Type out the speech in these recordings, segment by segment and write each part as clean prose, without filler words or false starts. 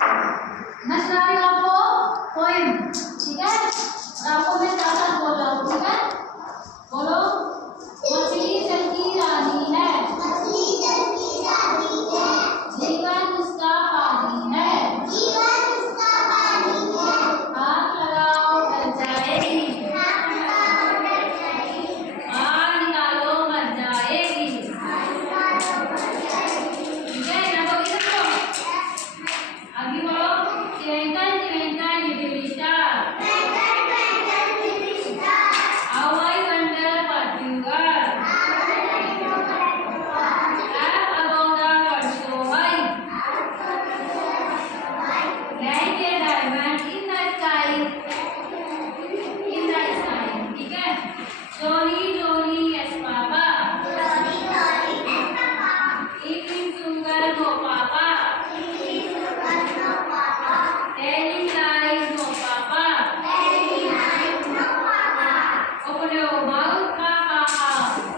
मैं सुना रही हूँ आपको पोएम, ठीक है? और आपको मैं साथ साथ बोल रहा हूँ, ठीक है? बोलो, मछली जल की रानी है, मछली जल की रानी है, जीवन उसका पानी है, जीवन उसका पानी है, हाथ लगाओ डर जाएगी, हाथ लगाओ डर जाएगी, बाहर निकालो मर जाएगी, हाथ लगाओ डर जाएगी। ठीक है? ना तो इधर को अभी बोलो, twinkle twinkle little star, Twinkle twinkle little star, how I wonder what you are, up above the world so high, like a diamond in the sky, ठीक है? Jolly jolly yes papa, Jolly jolly yes papa, eating sugar no papa, eating sugar no papa, telling lies no papa, telling lies no papa, open your mouth ha ha ha,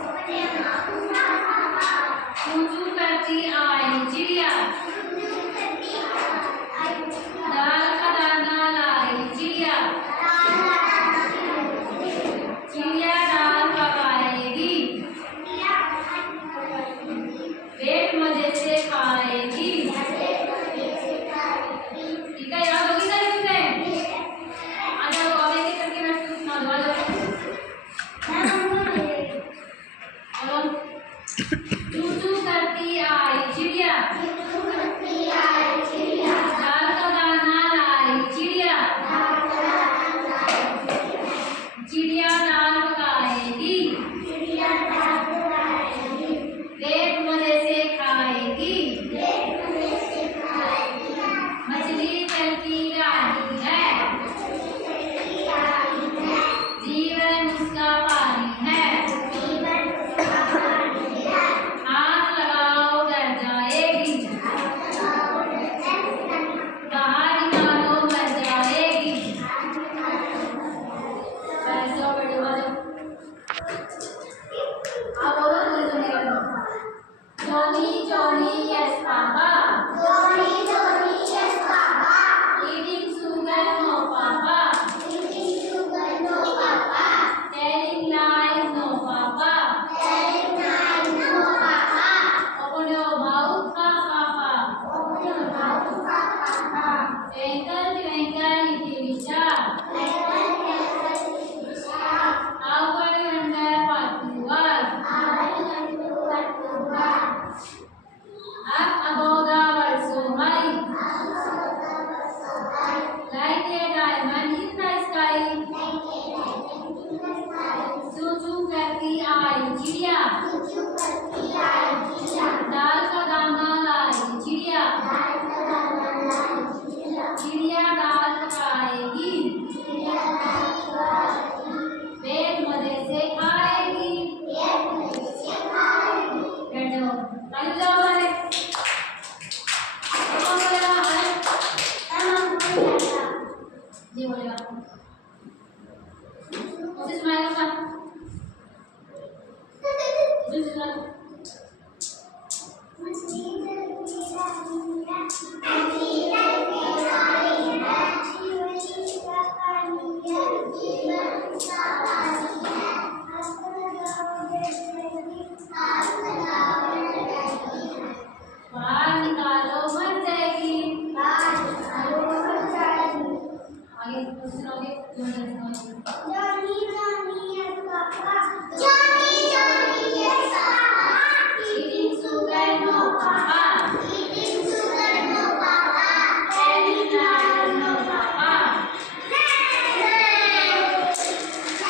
open your mouth ha ha ha, चू चू करती आई चिड़िया, choo choo करती आई चिड़िया, दाल का दाना लाई चिड़िया, दाल का दाना चिड़िया दाल पकाएगी, चिड़िया पेट मजे से खाएगी, ठीक है? याद होगी सारी चीजें? आ जाओ, अब एक एक करके मैं सुना दूँ, आ जाओ। बोलो, चू चू करती आई चिड़िया, दाल का दाना लाई चिड़िया, चिड़िया दाल पकाएगी, पेट मजे से खाएगी, मछली जल की रानी है, जीवन उसका पानी है, हाथ लगाओ डर जाएगी, बाहर निकालो मर जाएगी, पैसों बड़े वाले आप बोलो थोड़ी थोड़ी करो, Johnny Johnny yes papa, eating sugar no papa, telling lies no papa, open your mouth ha ha ha, twinkle twinkle little star, how I wonder what you are, up above the world so high, like a diamond in the sky, चू चू करती आई चिड़िया, दाल का दाना लाई चिड़िया, चिड़िया दाल पकाएगी, पेट मजे से खाएगी, बैठ जाओ, आगे जाओ सारे, कौन बोलेगा हमारे? जी बोलेगा, उसे सुनाएगा क्या? उसे सुना दो। बाहर निकालो मर जाएगी, आगे सुनाओगे,